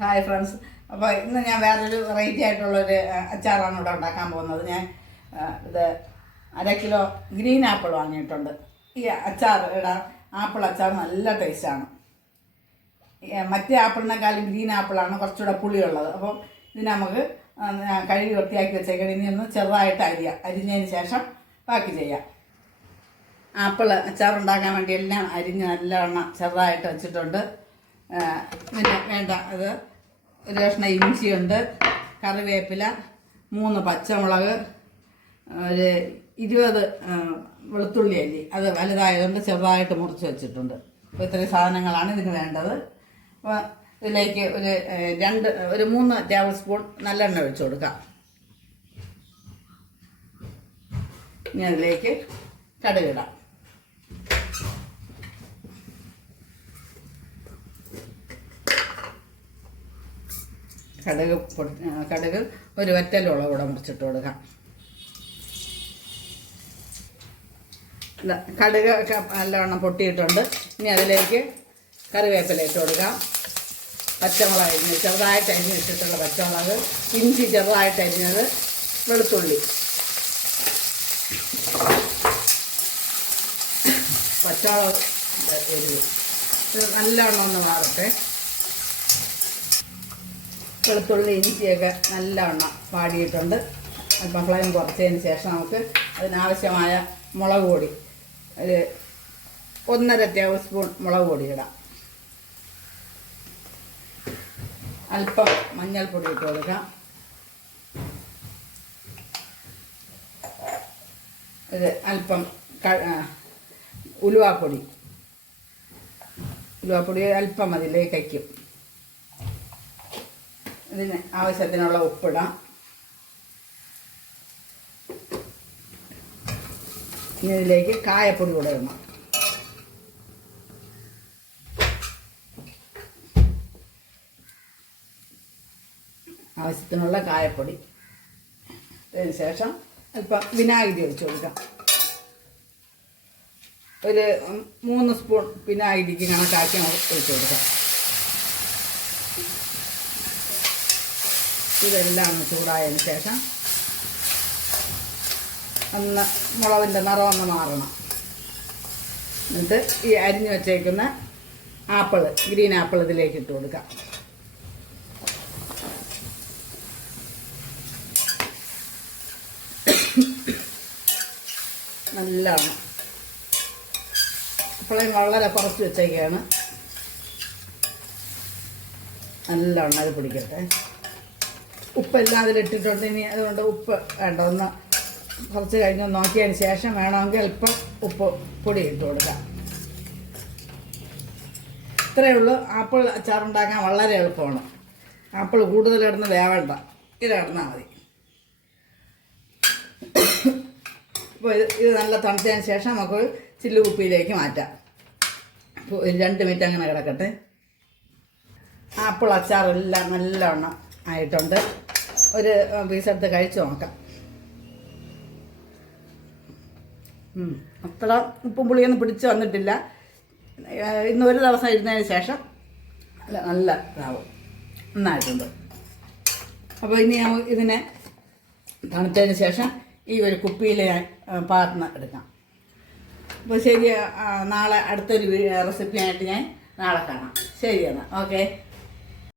Hi friends അപ്പോൾ ഇന്ന് ഞാൻ വേറൊരു വെറൈറ്റി ആയിട്ടുള്ളൊരു അച്ചാറാണ് ഇവിടെ ഉണ്ടാക്കാൻ പോകുന്നത്. ഞാൻ ഇത് അര കിലോ ഗ്രീൻ ആപ്പിൾ വാങ്ങിയിട്ടുണ്ട്. ഈ അച്ചാർ ഇവിടെ ആപ്പിൾ അച്ചാർ നല്ല ടേസ്റ്റാണ് മറ്റേ ആപ്പിളിനെക്കാളും ഗ്രീൻ ആപ്പിളാണ് കുറച്ചുകൂടെ പുളിയുള്ളത്. അപ്പോൾ ഇത് നമുക്ക് കഴുകി വൃത്തിയാക്കി വെച്ചേക്കണം. ഇനി ഒന്ന് ചെറുതായിട്ട് അരിയാം അരിഞ്ഞതിന് ശേഷം ബാക്കി ചെയ്യാം. ആപ്പിൾ അച്ചാർ ഉണ്ടാക്കാൻ വേണ്ടി എല്ലാം അരിഞ്ഞ് നല്ലവണ്ണം ചെറുതായിട്ട് വെച്ചിട്ടുണ്ട്. പിന്നെ വേണ്ട അത് ഒരു കഷ്ണം ഇഞ്ചിയുണ്ട് കറിവേപ്പില മൂന്ന് പച്ചമുളക് ഒരു ഇരുപത് വെളുത്തുള്ളി അല്ലി അത് വലുതായതുകൊണ്ട് ചെറുതായിട്ട് മുറിച്ച് വെച്ചിട്ടുണ്ട്. അപ്പോൾ ഇത്രയും സാധനങ്ങളാണ് ഇതിന് വേണ്ടത്. അപ്പോൾ ഇതിലേക്ക് ഒരു രണ്ട് ഒരു മൂന്ന് ടേബിൾ സ്പൂൺ നല്ലെണ്ണ ഒഴിച്ചു കൊടുക്കാം. ഇനി അതിലേക്ക് കടുകിടാം കടുക് കടുക് ഒരു വറ്റലുള്ള കൂടെ മുറിച്ചിട്ട് കൊടുക്കാം. കടുക് നല്ലവണ്ണം പൊട്ടിയിട്ടുണ്ട്. ഇനി അതിലേക്ക് കറിവേപ്പില ഇട്ട് കൊടുക്കാം. പച്ചമുളക് അരിഞ്ഞ് ചെറുതായിട്ട് അരിഞ്ഞ് വെച്ചിട്ടുള്ള പച്ചമുളക് ഇഞ്ചി ചെറുതായിട്ട് അരിഞ്ഞത് വെളുത്തുള്ളി. പച്ചമുളക് എരിവ്. നല്ലവണ്ണം ഒന്ന് മാറട്ടെ വെളുത്തുള്ളി ഇഞ്ചിയൊക്കെ നല്ലവണ്ണം വാടിയിട്ടുണ്ട്. അല്പം ഫ്ലെയിം കുറച്ചതിന് ശേഷം നമുക്ക് അതിനാവശ്യമായ മുളക് പൊടി ഒരു ഒന്നര ടേബിൾ സ്പൂൺ മുളക് പൊടി ഇടാം. അല്പം മഞ്ഞൾപ്പൊടി ഇട്ട് കൊടുക്കാം. ഒരു അല്പം ഉലുവാപ്പൊടി. ഉലുവാപ്പൊടി അല്പം അതിലേക്ക് വയ്ക്കും ഇതിന് ആവശ്യത്തിനുള്ള ഉപ്പിടാം. ഇനി ഇതിലേക്ക് കായപ്പൊടി കൂടെ ഇടണം. ആവശ്യത്തിനുള്ള കായപ്പൊടി. അതിന് ശേഷം അല്പം വിനാഗിരി ഒഴിച്ചു കൊടുക്കാം. ഒരു മൂന്ന് സ്പൂൺ വിനാഗിരിക്ക് കണക്കാക്കി ഒഴിച്ച് കൊടുക്കാം. ഇതെല്ലാം ഒന്ന് ചൂടായതിന് ശേഷം ഒന്ന് മുളകിന്റെ നിറം ഒന്ന് മാറണം. എന്നിട്ട് ഈ അരിഞ്ഞു വച്ചേക്കുന്ന ആപ്പിൾ ഗ്രീൻ ആപ്പിൾ ഇതിലേക്ക് ഇട്ട് കൊടുക്കാം. നല്ലതാണ് ഫ്ലെയിം വളരെ കുറച്ച് വെച്ചേക്കാണ്. നല്ലവണ്ണം അത് പിടിക്കട്ടെ. ഉപ്പെല്ലാം അതിലിട്ടിട്ടുണ്ട് ഇനി അതുകൊണ്ട് ഉപ്പ് വേണ്ട. ഒന്ന് കുറച്ച് കഴിഞ്ഞ് നോക്കിയതിന് ശേഷം വേണമെങ്കിൽ അല്പം ഉപ്പ് പൊടി ഇട്ട് കൊടുക്കാം. ഇത്രയേ ഉള്ളൂ. ആപ്പിൾ അച്ചാറുണ്ടാക്കാൻ വളരെ എളുപ്പമാണ്. ആപ്പിൾ കൂടുതൽ ഇടുന്ന് വേവണ്ട. ഇത് ഇടന്നാൽ മതി. അപ്പോൾ ഇത് ഇത് നല്ല തണുത്തതിന് ശേഷം നമുക്ക് ചില്ലു കുപ്പിയിലേക്ക് മാറ്റാം. അപ്പോൾ രണ്ട് മിനിറ്റ് അങ്ങനെ കിടക്കട്ടെ. ആപ്പിൾ അച്ചാറെല്ലാം നല്ലവണ്ണം ആയിട്ടുണ്ട്. ഒരു പീസ് എടുത്ത് കഴിച്ചു നോക്കാം. അത്ര ഉപ്പും പുളിയൊന്നും പിടിച്ച് വന്നിട്ടില്ല. ഇന്ന് ഒരു ദിവസം ഇരുന്നതിന് ശേഷം നല്ല നല്ല ഇതാവും. നന്നായിട്ടുണ്ട്. അപ്പോൾ ഇനി ഞാൻ ഇതിനെ തണുത്തതിന് ശേഷം ഈ ഒരു കുപ്പിയിൽ ഞാൻ പാർന്ന് എടുക്കാം. അപ്പോൾ ശരി നാളെ അടുത്തൊരു റെസിപ്പിയായിട്ട് ഞാൻ നാളെ കാണാം. ശരി എന്നാൽ ഓക്കെ.